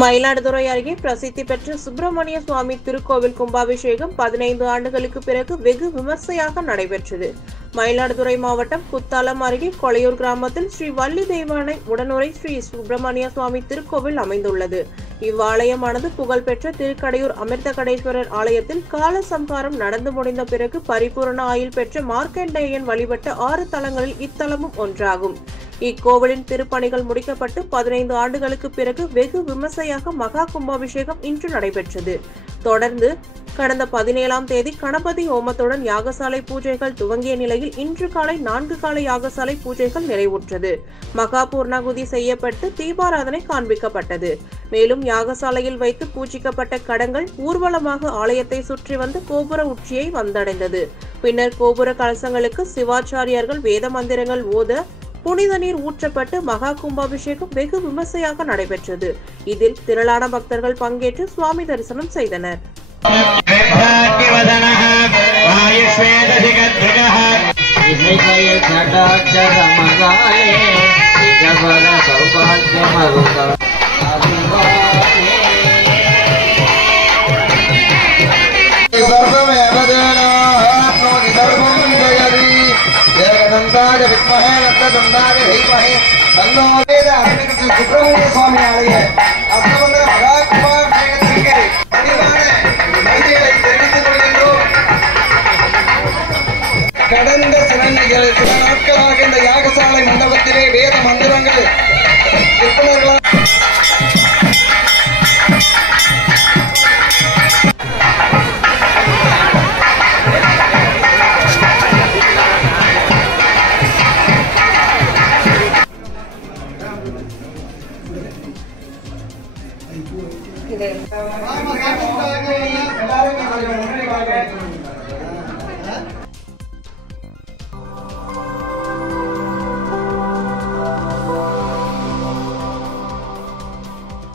மயிலாடுதுறை அருகே பிரசித்தி பெற்ற சுப்பிரமணிய சுவாமி திருக்கோவில் கும்பாபிஷேகம் 15 ஆண்டுகளுக்கு பிறகு வெகு விமர்சையாக நடைபெற்றது. மயிலாடுதுறை மாவட்டம் குத்தாலம் அருகே கொளையூர் கிராமத்தில் ஸ்ரீ வள்ளி தெய்வானை உடனுரை ஸ்ரீ சுப்பிரமணிய சுவாமி திருக்கோவில் அமைந்துள்ளது. இவ்வாலயமானது புகழ்பெற்ற திருக்கடையூர் அமிர்தகடேஸ்வரர் ஆலயத்தில் கால சம்ஹாரம் நடந்து முடிந்த பிறகு பரிபூரண ஆயுள் பெற்ற மார்க்கண்டேயன் வழிபட்ட 6 தலங்களில் இத்தலமும் ஒன்றாகும். இக்கோவிலின் திருப்பணிகள் முடிக்கப்பட்டு 15 ஆண்டுகளுக்கு பிறகு வெகு விமர்சையாக மகா கும்பாபிஷேகம் இன்று நடைபெற்றது. தொடர்ந்து கடந்த 17ஆம் தேதி கணபதி ஹோமத்துடன் யாகசாலை பூஜைகள் துவங்கிய நிலையில் இன்று காலை 4 கால யாகசாலை பூஜைகள் நிறைவுற்றது. மகா பூர்ணாகுதி செய்யப்பட்டு தீபாராதனை காண்பிக்கப்பட்டது. மேலும் யாகசாலையில் வைத்து பூஜிக்கப்பட்ட கடங்கள் ஊர்வலமாக ஆலயத்தை சுற்றி வந்து கோபுர உச்சியை வந்தடைந்தது. பின்னர் கோபுர கலசங்களுக்கு சிவாச்சாரியார்கள் வேத மந்திரங்கள் ஓத புனித நீர் ஊற்றப்பட்டு மகா கும்பாபிஷேகம் வெகு விமர்சையாக நடைபெற்றது. இதில் திரளான பக்தர்கள் பங்கேற்று சுவாமி தரிசனம் செய்தனர். சுப்பிரமணிய சுவாமி ஆலய அஸ்தமங்கல மகா கும்பாபிஷேகத்திற்கு பணிவான நன்றிகளை தெரிவித்துக் கொள்கின்றோம். கடந்த சில நாட்களாக இந்த யாகசாலை மண்டபத்திலே வேத மந்திரங்கள் விற்பனர்களால் எல்லாரும்